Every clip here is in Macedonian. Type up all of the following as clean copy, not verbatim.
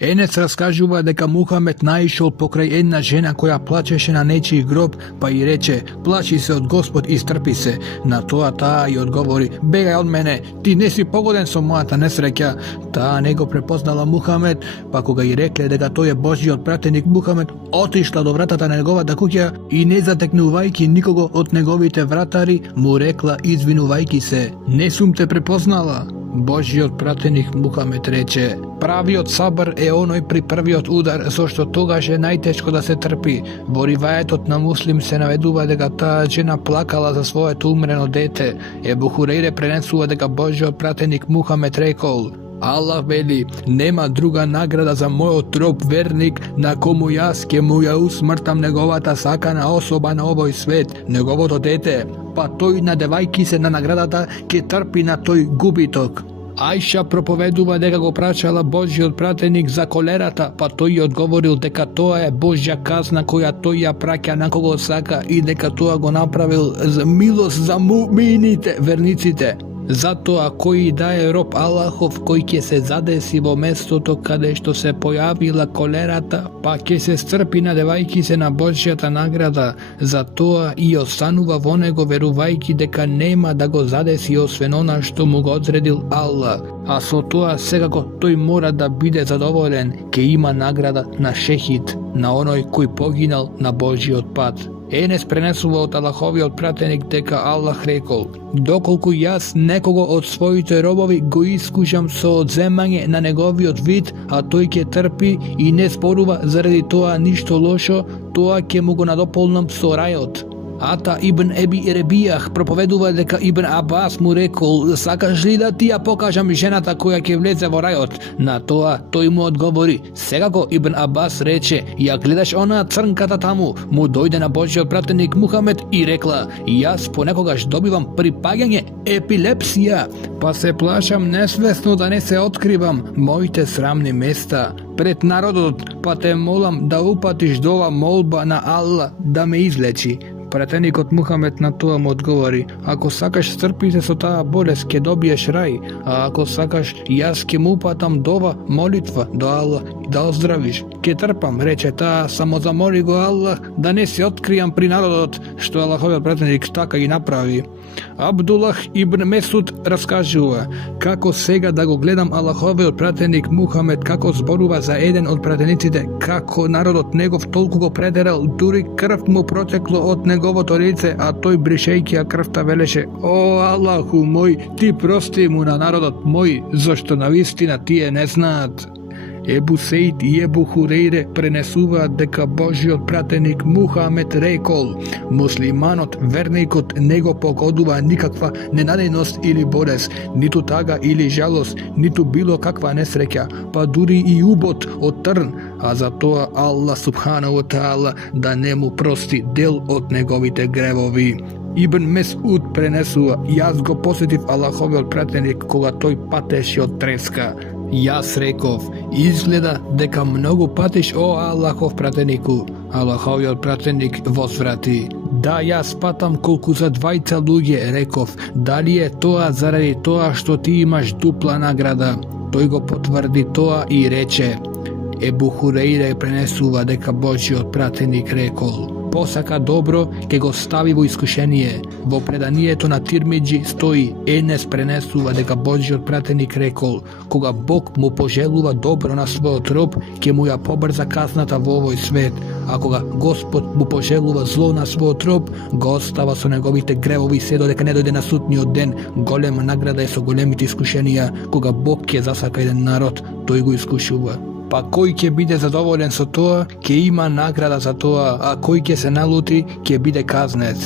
Енес раскажува дека Мухамед наишол покрај една жена која плачеше на нечиј гроб, па и рече: "Плачи се од Господ и стрпи се." На тоа таа и одговори: "Бегај од мене, ти не си погоден со мојата несреќа." Таа не го препознала Мухамед, па кога и рекле дека тој е Божјиот пратеник Мухамед, отишла до вратата на неговата куќа и не затекнувајќи никого од неговите вратари, му рекла извинувајќи се: "Не сум те препознала." Божјиот пратеник Мухамед рече: "Правиот сабр е оној при првиот удар, зашто тогаш е најтешко да се трпи." Во риваетот на Муслим се наведува дека таа жена плакала за своето умрено дете. Ебу Хурейре пренесува дека Божјиот пратеник Мухамед рекол: "Аллах вели, нема друга награда за мојот роб верник на кому јас ќе му ја усмртам неговата сакана особа на овој свет, неговото дете, па тој надевајки се на наградата ќе трпи на тој губиток." Ајша проповедува дека го прашала Божјиот пратеник за колерата, па тој ја одговорил дека тоа е Божја казна која тој ја праќа на кого сака и дека тоа го направил за милост за му'мините, верниците. Затоа кој да е роб Аллахов кој ќе се задеси во местото каде што се појавила колерата, па ќе се стрпи надевајки се на Божјата награда, затоа и останува во него верувајќи дека нема да го задеси освен она што му го одредил Аллах, а со тоа секако тој мора да биде задоволен, ќе има награда на шехид, на оној кој погинал на Божјиот пат. Енес пренесува од Аллаховиот пратеник дека Аллах рекол: "Доколку јас некого од своите робови го искушам со одземање на неговиот вид, а тој ќе трпи и не спорува заради тоа ништо лошо, тоа ќе му го надополнам со рајот." Ата ибн Еби Еребијах проповедува дека Ибн Абас му рекол: "Сакаш ли да ти ја покажам жената која ќе влезе во рајот?" На тоа тој му одговори: "Секако." Ибн Абас рече: "Ја гледаш онаа црнката таму?" Му дојде на Божјиот пратеник Мухамед и рекла: "Јас понекогаш добивам припаѓање епилепсија, па се плашам несвесно да не се откривам моите срамни места пред народот, па те молам да упатиш до ова молба на Аллах да ме излечи." Пратеникот Мухамед на тоа му одговори: "Ако сакаш стрпите со таа болест, ќе добиеш рај, а ако сакаш, јас ќе му упатам дова молитва до Аллах да оздравиш." "Ќе трпам," рече таа, "само замоли го Аллах да не се откријам при народот," што Аллаховиот пратеник така и направи. Абдулах ибн Месуд раскажува како сега да го гледам Аллаховиот пратеник Мухамед како зборува за еден од пратениците, како народот негов толку го предерал, дури крв му протекло од неговото лице, а тој бришејќи ја крвта велеше: "О Аллаху мој, ти прости му на народот мој, зашто навистина тие не знаат." Ебу Сеид и Ебу Хурейре пренесуваат дека Божјиот пратеник Мухамед рекол: "Муслиманот, верникот, не го погодува никаква ненадејност или болест, ниту тага или жалост, ниту било каква несреќа, па дури и убот од трн, а за тоа Аллах субханаху ва таала да не му прости дел од неговите гревови." Ибн Месуд пренесува: "Јас го посетив Аллаховиот пратеник кога тој патеше од треска. Јас реков: изгледа дека многу патиш, о Аллахов пратенику." Аллаховиот пратеник возврати: "Да, јас патам колку за двајца луѓе." Реков: "Дали е тоа заради тоа што ти имаш дупла награда?" Тој го потврди тоа и рече. Ебу Хурейре пренесува дека Божјиот пратеник рекол: "Посака добро, ке го стави во искушение." Во преданието на Тирмиджи стои: Енес пренесува дека Божјиот пратеник рекол: "Кога Бог му пожелува добро на својот роб, ке му ја побрза казната во овој свет, а кога Господ му пожелува зло на својот роб, го остава со неговите гревови се додека не дојде на судниот ден. Голема награда е со големите искушенија. Кога Бог ќе засака еден народ, тој го искушува. Па кој ќе биде задоволен со тоа, ќе има награда за тоа, а кој ќе се налути, ќе биде казнет."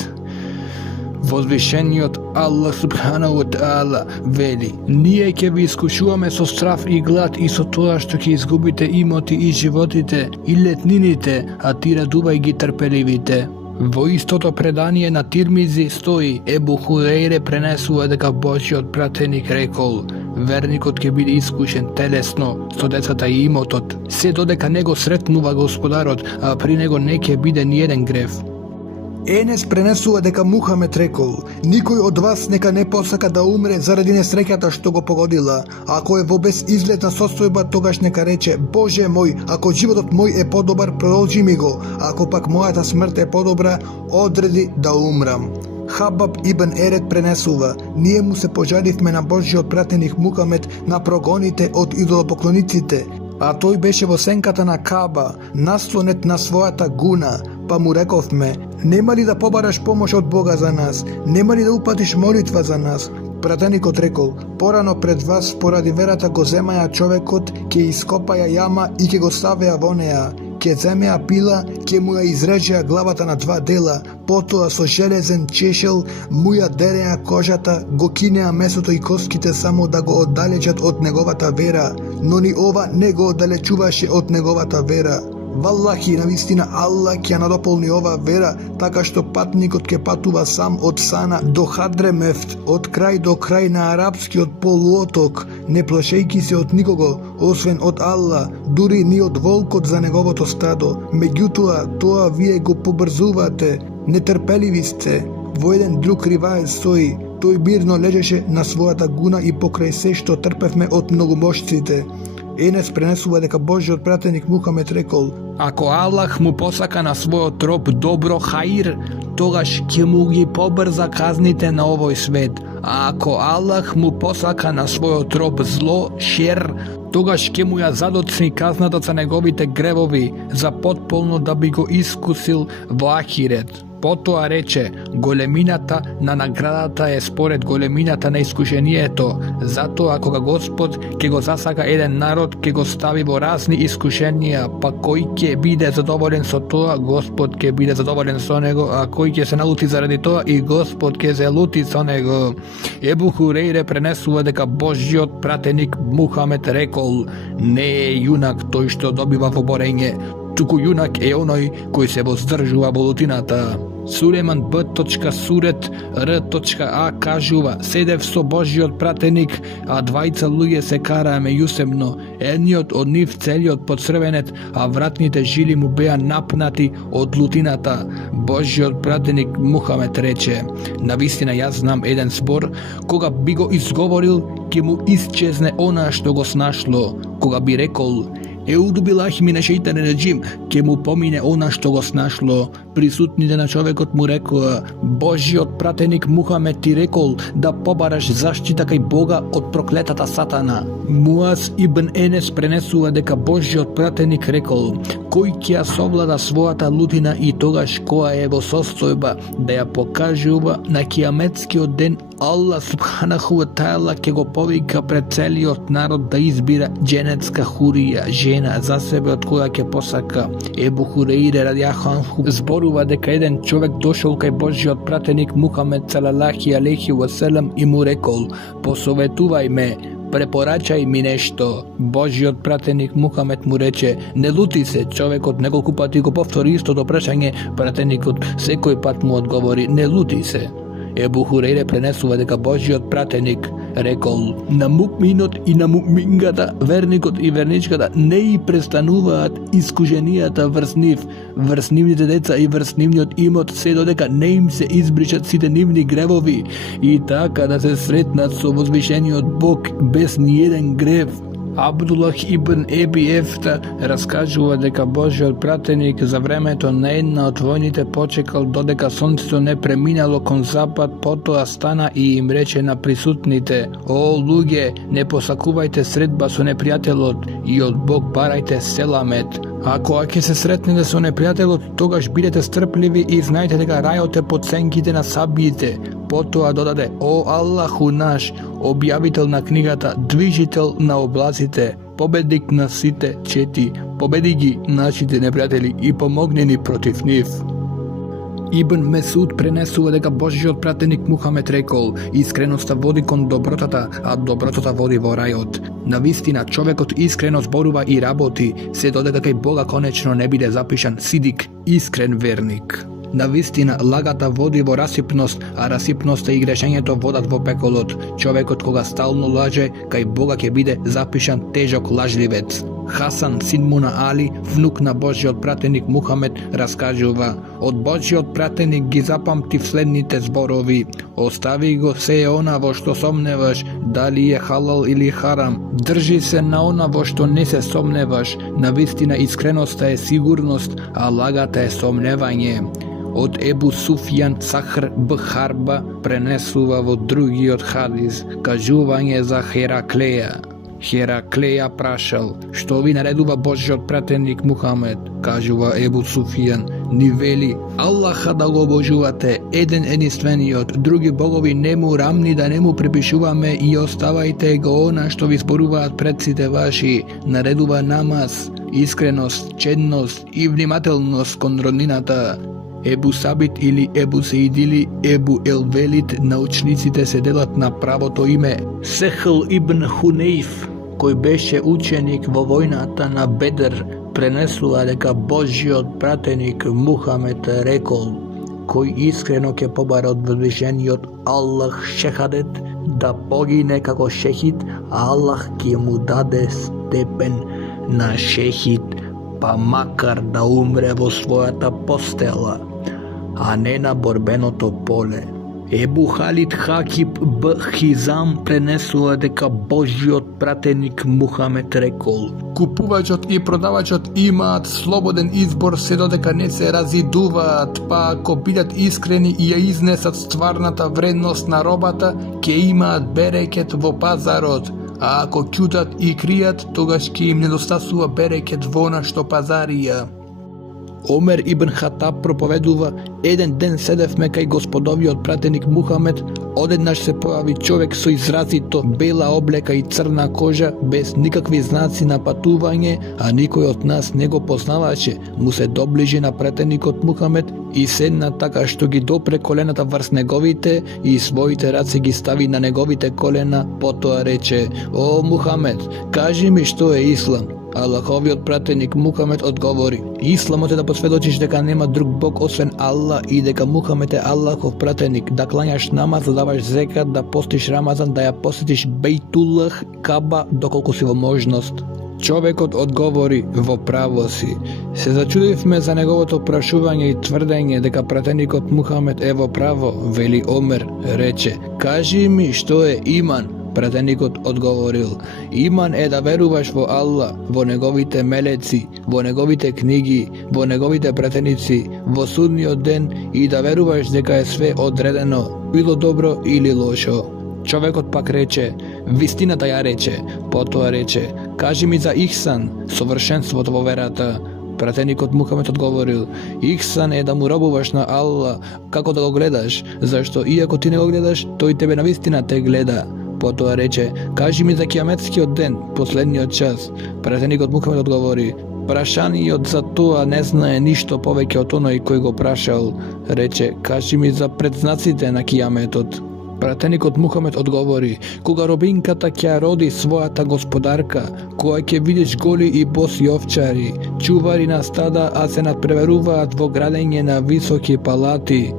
Возвишениот Аллах субханаху ва таала вели: "Ние ќе ви искушуваме со страф и глад и со тоа што ќе изгубите имоти и животите и летнините, а ти радувај ги трпеливите." Во истото предание на Тирмизи стои: Ебу Хурейре пренесува дека Божјиот пратеник рекол: "Верникот ќе биде искушен телесно со децата и имотот, се додека не го сретнува Господарот, а при него не ќе биде ни еден грев." Енес пренесува дека Мухамед рекол: никој од вас нека не посака да умре заради несреќата што го погодила. Ако е во безизгледна состојба, тогаш нека рече: Боже мој, ако животот мој е подобар, продолжи ми го, ако пак мојата смрт е подобра, одреди да умрам. Хабаб ибн Ерет пренесува: ние му се пожаливме на Божјиот пратеник Мухамед на прогоните од идолопоклониците, а тој беше во сенката на Каба, наслонет на својата гуна, па му рековме: нема ли да побараш помош од Бога за нас? Нема ли да упатиш молитва за нас? Пратеникот рекол: порано пред вас, поради верата го земаја човекот, ќе ископаја јама и ќе го ставеа во неа, ќе земеа пила, ќе му ја изрежеа главата на два дела, потоа со железен чешел му ја дереа кожата, го кинеа месото и коските само да го оддалечат од неговата вера, но ни ова не го оддалечуваше од неговата вера. Валлахи, навистина Аллах ќе надополни ова вера, така што патникот ќе патува сам од Сана до Хадремефт, од крај до крај на арапскиот полуоток, не плашејки се од никого, освен од Аллах, дури ни од волкот за неговото стадо. Меѓутоа, тоа вие го побрзувате, нетрпеливи сте. Во еден друг ривајат стои: тој мирно лежеше на својата гуна и покрај се што трпевме од многобожците. Енес пренесува дека Божјиот пратеник Мухамед рекол: ако Аллах му посака на својот роб добро, хаир, тогаш ќе му ги побрза казните на овој свет, а ако Аллах му посака на својот роб зло, шер, тогаш ќе му ја задоцни казната за неговите гревови, за потполно да би го искусил во ахирет. Потоа рече: големината на наградата е според големината на искушението, затоа кога Господ ќе го засака еден народ, ќе го стави во разни искушенија, па кој ќе биде задоволен со тоа, Господ ќе биде задоволен со него, а кој ќе се налути заради тоа, и Господ ќе се лути со него. Ебу Хурейре пренесува дека Божјиот пратеник Мухамед рекол: не е јунак тој што добива во борење, туку јунак е оној кој се воздржува во лутината. Сулейман Б. Сурет Р.А. кажува: седев со Божјиот пратеник, а двајца луѓе се караа меѓусебно. Едниот од нив целиот поцрвенет, а вратните жили му беа напнати од лутината. Божјиот пратеник Мухамед рече: навистина јас знам еден збор, кога би го изговорил, ќе му исчезне она што го снашло. Кога би рекол: Еуду билахи мине шејтани реджим, ќе му помине она што го снашло. Присутните на човекот му рекоа: Божјиот пратеник Мухамед ти рекол да побараш заштита кај Бога од проклетата сатана. Муаз ибн Енес пренесува дека Божјиот пратеник рекол: кој ќе ја совлада својата лутина и тогаш која е во состојба да ја покажува на кијаметскиот ден, Аллах субханаху ва таала ќе го повика пред целиот народ да избира дженетска хурија, жена за себе од која ќе посака. Ебу Хурейре радијаллаху анху зборува дека еден човек дошол кај Божјиот пратеник Мухамед салаллахи алейхи ва селем и му рекол: посоветувај ме, препорачај ми нешто. Божјиот пратеник Мухамед му рече: не лути се. Човекот неколку пати го повтори истото прашање, пратеникот секој пат му одговори: не лути се. Ебу Хурейре пренесува дека Божјиот пратеник рекол: на мукминот и на мукмингата, верникот и верничката не и престануваат искушенијата врз нивните деца и врз нивниот имот, се додека не им се избришат сите нивни гревови, и така да се сретнат со возвишениот Бог без ниеден грев. Абдуллах ибн Еби Ефта раскажува дека Божјиот пратеник за времето на една од војните почекал додека сонцето не преминало кон запад, потоа стана и им рече на присутните: о луѓе, не посакувајте средба со непријателот и од Бог барајте селамет. Ако ќе се сретнете со непријателот, тогаш бидете стрпливи и знајте дека рајот е под сенките на сабиите. Потоа додаде: о Аллаху наш, објавител на книгата, движител на облаците, победник на сите чети, победи ги нашите непријатели и помогни ни против нив. Ибн Месуд пренесува дека Божјиот пратеник Мухамед рекол: искреноста води кон добротата, а добротата води во рајот. Навистина човекот искрено зборува и работи, се додека кај Бога конечно не биде запишан сидик, искрен верник. Навистина лагата води во расипност, а расипноста и грешењето водат во пеколот. Човекот кога стално лаже, кај Бога ќе биде запишан тежок лажливец. Hasan sin Muna Ali, vnuk na Božji pratеник Muhamed, raskažuva: od Božji pratеник gi zapamti следните зборови, ostavi go se ona vo što somnevaš, da li je halal ili haram, drži se na ona vo što ne se somnevaš, na vistina iskrenost je sigurnost, a lagata je somnevanje. Od Ebu Sufjan Sahr b Harba prenesuva vo drugi od hadis, kažuvanje za Herakleja prašal: što vi nareduva Božji pratеник Muhamed? Kažuva Ebu Sufjan: ni veli Allaha da го obožuvate, jedan единствениот, други богови нему рамни, да нему припишуваме и оставајте го она што ви зборуваат предците ваши. Наредува намаз, искреност, чедност и внимателност кон роднината. Ебу Сабит или Ебу Сеид или Ебу Елвелит, научниците се делат на правото име Сехл ибн Хунейф, кој беше ученик во војната на Бедр, пренесува дека Божјиот пратеник Мухамед рекол: кој искрено ќе побара од возвишениот Аллах шехадет, да погине како шехид, а Аллах ќе му даде степен на шехид, па макар да умре во својата постела, а не на борбеното поле. Ебу Халид Хакиб б Хизам пренесува дека Божјиот пратеник Мухамед рекол: купувачот и продавачот имаат слободен избор се додека не се разидуваат, па ако бидат искрени и ја изнесат стварната вредност на робата, ќе имаат берекет во пазарот, а ако ќутат и кријат, тогаш ќе им недостасува берекет во она што пазарија. Омер ибн Хатаб проповедува: еден ден седевме кај господовиот пратеник Мухамед, одеднаш се појави човек со изразито бела облека и црна кожа, без никакви знаци на патување, а никој од нас не го познаваше. Му се доближи на пратеникот Мухамед и седна така што ги допре колената врз неговите и своите раце ги стави на неговите колена, потоа рече: о Мухамед, кажи ми што е ислам? Аллаховиот пратеник Мухамед одговори: исламот е да посведочиш дека нема друг Бог освен Аллах и дека Мухамед е Аллахов пратеник, да клањаш намаз, да даваш зекат, да постиш Рамазан, да ја посетиш Бейтуллах, Каба, доколку си во можност. Човекот одговори: во право си. Се зачудивме за неговото прашување и тврдење дека пратеникот Мухамед е во право. Вели Омер, рече: кажи ми што е иман? Пратеникот одговорил: иман е да веруваш во Аллах, во неговите мелеци, во неговите книги, во неговите пратеници, во судниот ден и да веруваш дека е све одредено, било добро или лошо. Човекот пак рече: вистината ја рече. Потоа рече: кажи ми за ихсан, совршенството во верата. Пратеникот Мухамед одговорил: ихсан е да му робуваш на Аллах, како да го гледаш, зашто иако ти не го гледаш, тој тебе навистина те гледа. Потоа рече: кажи ми за кијаметскиот ден, последниот час. Пратеникот Мухамед одговори: прашаниот за тоа не знае ништо повеќе од оној кој го прашал. Рече: кажи ми за предзнаците на кијаметот. Пратеникот Мухамед одговори: кога робинката ќе роди својата господарка, кога ќе видиш голи и боси овчари, чувари на стада, а се надпреверуваат во градење на високи палати.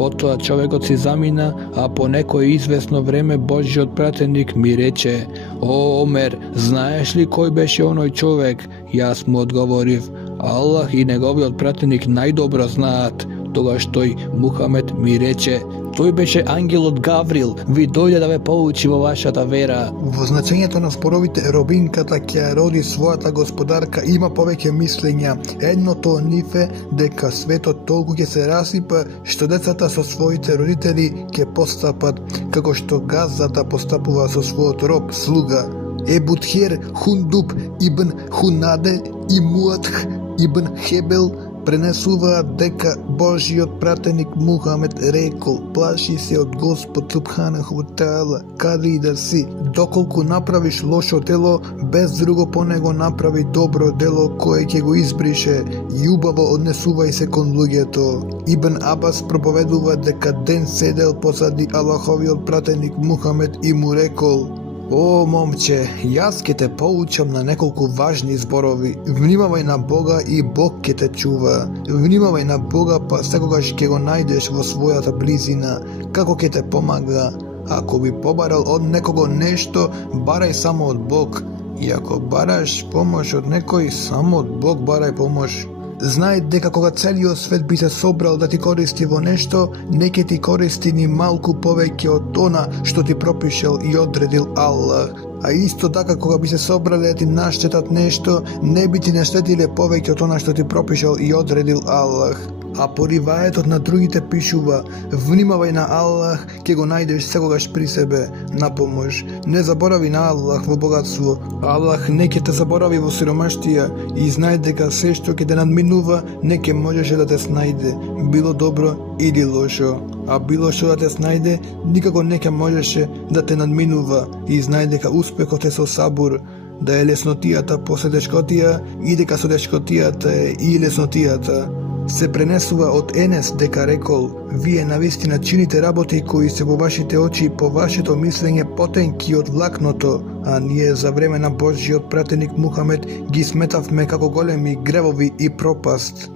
Потоа човекот си замина, а по некое известно време Божјиот пратеник ми рече: о Омер, знаеш ли кој беше оној човек? Јас му одговорив: Аллах и неговиот пратеник најдобро знаат. Тогаш тој Мухамед ми рече: тој беше ангелот Гаврил, ви дојде да ве поучи во вашата вера. Во значењето на споровите робинката ќе роди својата господарка има повеќе мислења. Едното од нив е дека светот толку ќе се расипа што децата со своите родители ќе постапат како што газата постапува со својот роб слуга. Ебутхер Хундуб ибн Хунаде и Муатх ибн Хебел пренесуваат дека Божјиот пратеник Мухамед рекол: плаши се од Господ Субханаху Таала, каде и да си, доколку направиш лошо дело, без друго по него направи добро дело кое ќе го избрише, љубаво однесувај се кон луѓето. Ибн Абас проповедува дека ден седел позади Аллаховиот пратеник Мухамед и му рекол: о, момче, јас ќе те поучам на неколку важни зборови. Внимавај на Бога и Бог ќе те чува. Внимавај на Бога, па секогаш ќе го најдеш во својата близина. Како ќе те помага? Ако би побарал од некого нешто, барај само од Бог. И ако бараш помош од некој, само од Бог барај помош. Знај дека кога целиот свет би се собрал да ти користи во нешто, не ќе ти користи ни малку повеќе од она што ти пропишел и одредил Аллах. А исто така кога би се собрале да ти наштетат нешто, не би ти наштетиле повеќе од она што ти пропишел и одредил Аллах. А по риваетот на другите пишува: внимавај на Аллах, ќе го најдеш секогаш при себе на помош. Не заборави на Аллах во богатство. Аллах не ќе те заборави во сиромаштија и знај дека се што ќе те надминува не ќе можеше да те снајде, било добро или лошо. А било што да те снајде, никако не ќе можеше да те надминува и знај дека успехот е со сабур, да е леснотијата после тешкотија и дека со тешкотијата е и леснотијата. Се пренесува од Енес дека рекол: вие навистина чините работи кои се во вашите очи по вашето мислење потенки од влакното, а ние за време на Божјиот пратеник Мухамед ги сметавме како големи гревови и пропаст.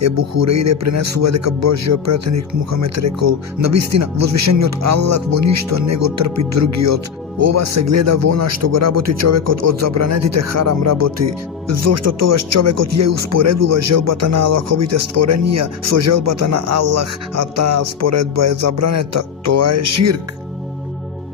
Ебу Хурейре пренесува дека Божјиот пратеник Мухамед рекол: навистина возвишениот Аллах во ништо не го трпи другиот. Ова се гледа во она што го работи човекот од забранетите харам работи. Зошто тогаш човекот ја успоредува желбата на Аллаховите створенија со желбата на Аллах, а таа споредба е забранета, тоа е ширк.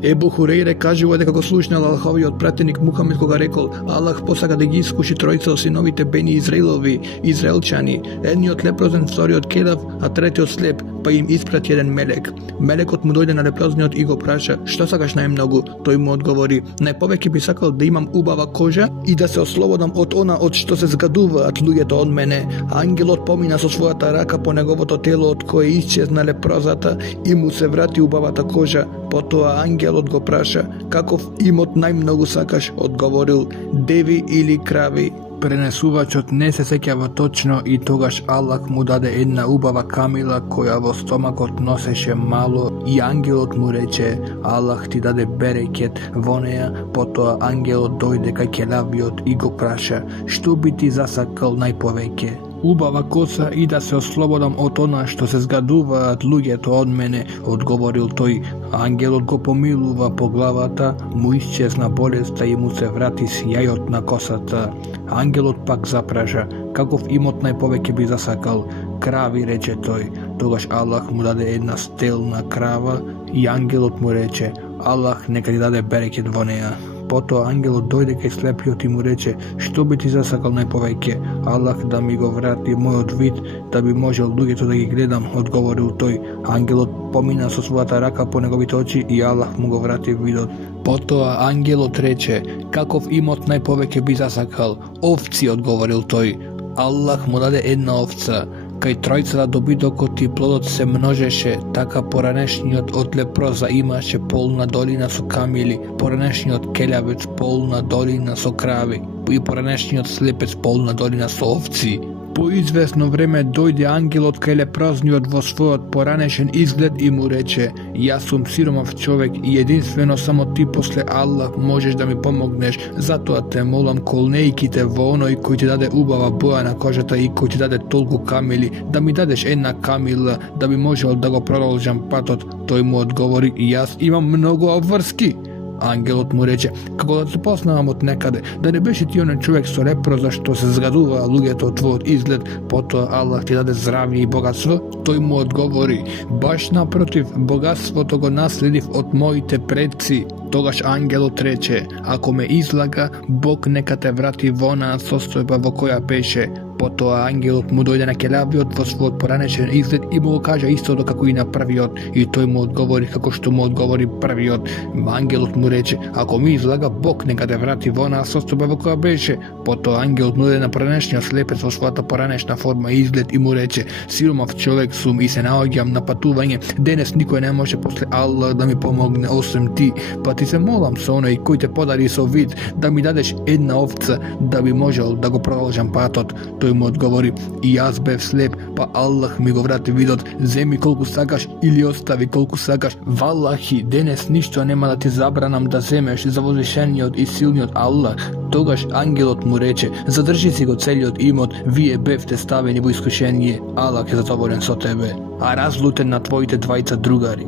Ебу Хурейре кажува дека го слушнал Аллаховиот пратеник Мухамед кога рекол: Аллах посака да ги искуши тројца од синовите Бени Израилови, израелчани, едниот лепрозен, вториот кедав, а третиот слеп, па им испрати еден мелек. Мелекот му дојде на лепрозниот и го праша: што сакаш најмногу? Тој му одговори: најповеќе би сакал да имам убава кожа и да се ослободам од она од што се згадуваат луѓето од мене. Ангелот помина со својата рака по неговото тело од кое исчезна лепрозата и му се врати убавата кожа. Потоа ангелот го праша: каков имот најмногу сакаш? Одговорил: деви или крави. Пренесувачот не се сеќава точно и тогаш Аллах му даде една убава камила која во стомакот носеше мало и ангелот му рече: Аллах ти даде берекет во неа. Потоа ангелот дојде кај келавиот и го праша: што би ти засакал најповеќе? Убава коса и да се ослободам од она што се згадуваат луѓето од мене, одговорил тој. Ангелот го помилува по главата, му исчезна болеста и му се врати сјајот на косата. Ангелот пак запраша: каков имот најповеќе би засакал? Крави, рече тој. Тогаш Аллах му даде една стелна крава и ангелот му рече: Аллах нека ти даде берекет во неа. Потоа ангелот дојде кај слепиот и му рече: што би ти засакал најповеќе? Аллах да ми го врати мојот вид, да би можел луѓето да ги гледам, одговорил тој. Ангелот помина со својата рака по неговите очи и Аллах му го врати видот. Потоа ангелот рече: каков имот најповеќе би засакал? Овци, одговорил тој. Аллах му даде една овца. Кај тројцата добитокот и плодот се множеше, така поранешниот од лепроза имаше полна долина со камили, поранешниот келјавец полна долина со крави и поранешниот слепец полна долина со овци. По известно време дојде ангелот кај лепрозниот во својот поранешен изглед и му рече: јас сум сиромав човек и единствено само ти после Аллах можеш да ми помогнеш, затоа те молам колнејките во оној кој ти даде убава боја на кожата и кој ти даде толку камили, да ми дадеш една камила, да би можел да го продолжам патот. Тој му одговори: јас имам многу обврски. Ангелот му рече: како да се познавам од некаде, да не беше ти оној човек со лепроза што се згадува луѓето од твојот изглед, потоа Аллах ти даде здравје и богатство? Тој му одговори: баш напротив, богатството го наследив од моите предци. Тогаш ангелот рече: ако ме излага, Бог нека те врати во онаа состојба во која беше. Потоа ангелот му дојде на келавиот во својот поранешен изглед и му го кажа истото како и на првиот, и тој му одговори како што му одговори првиот. Ангелот му рече: ако ми излага, Бог нека те врати во онаа состојба во која беше. Потоа ангелот му дојде на поранешниот слепец во својата поранешна форма и изглед и му рече: сиромав човек сум и се наоѓам на патување. Денес никој не може после Аллах да ми помогне освен ти, па ти се молам со оној кој те подари со вид да ми дадеш една овца, да би можел да го продолжам патот. Тој му одговори: и јас бев слеп, па Аллах ми го врати видот. Земи колку сакаш или остави колку сакаш. Валлахи, денес ништо нема да ти забранам да земеш за возвишениот и силниот Аллах. Тогаш ангелот му рече: задржи си го целиот имот, вие бевте ставени во искушение, Аллах е задоволен со тебе, а разлутен на твоите двајца другари.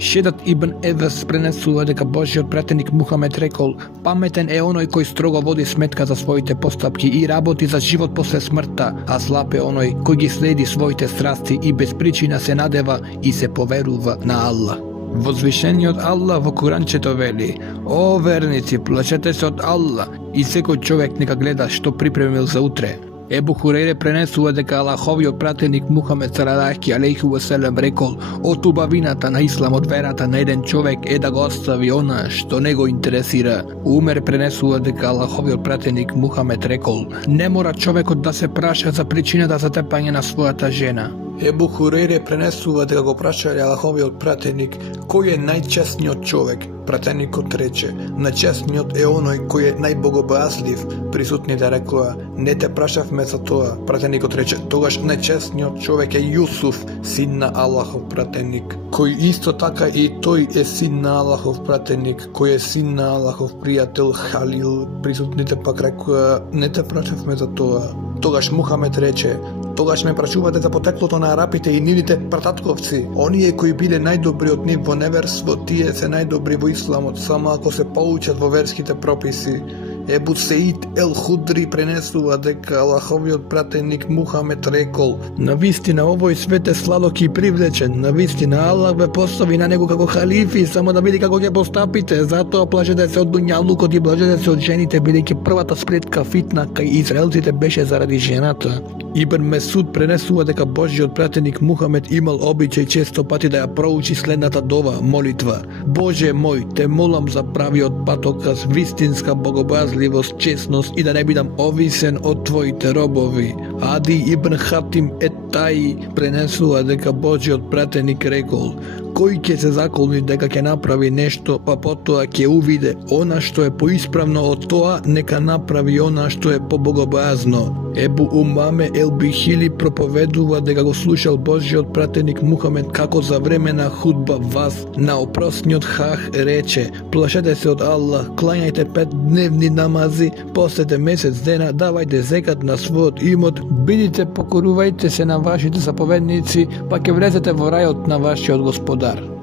Šedat ibn Evas prenesува дека Божиот пратеник Мухамед рекол: паметен е оној кој строго води сметка за своите постапки и работи за живот после смртта, а слаб е оној кој ги следи своите страсти и без причина се надева и се поверува на Аллах. Возвишениот Аллах во Куранчето вели: о верници, плашете се од Аллах и секој човек нека гледа што припремил за утре. Ебу Хурейре пренесува дека Аллаховиот пратеник Мухамед салалахи алейхи ва селем рекол: од убавината на ислам, од верата на еден човек е да го остави она што не го интересира. Умер пренесува дека Аллаховиот пратеник Мухамед рекол: не мора човекот да се праша за причината за тепање на својата жена. Ебу Хурейре пренесува дека го прашале Аллаховиот пратеник кој е најчестниот човек. Пратеникот рече: најчестниот е оној кој е најбогобојазлив. Присутните рекоа: не те прашавме за тоа. Пратеникот рече: тогаш најчестниот човек е Јусуф, син на Аллахов пратеник, кој исто така и тој е син на Аллахов пратеник, кој е син на Аллахов пријател Халил. Присутните пак рекоа: не те прашавме за тоа. Тогаш Мухамед рече: тогаш ме прашувате за потеклото на арапите и нивните прататковци. Оние кои биле најдобри од нив во неверство, тие се најдобри во исламот, само ако се поучат во верските прописи. Ебу Сеид ел Худри пренесува дека Аллаховиот пратеник Мухамед рекол: навистина овој свет е сладок и привлечен, навистина Аллах ве постави на него како халифи, само да види како ќе постапите, затоа плашете се од дуњалукот и блажете се од жените, бидејќи првата сплетка фитна кај израелците беше заради жената. Ибн Месуд пренесува дека Божиот пратеник Мухамед имал обичај често пати да ја проучи следната дова, молитва: Боже мој, те молам за правиот патоказ, вистинска богобојазливост, честност и да не бидам овисен од твоите робови. Ади ибн Хатим Таи пренесува дека Божиот пратеник рекол: кој ќе се заколни дека ќе направи нешто, па потоа ќе увиде она што е поисправно од тоа, нека направи она што е побогобојазно. Ебу Умаме ел Бихили проповедува дека го слушал Божиот пратеник Мухамед како за време на худба вас на опросниот хах рече: плашете се од Аллах, клањајте 5 дневни намази, постете месец дена, давајте зекат на својот имот, бидите покорувајте се на вашите заповедници, па ќе влезете во рајот на вашиот Господар.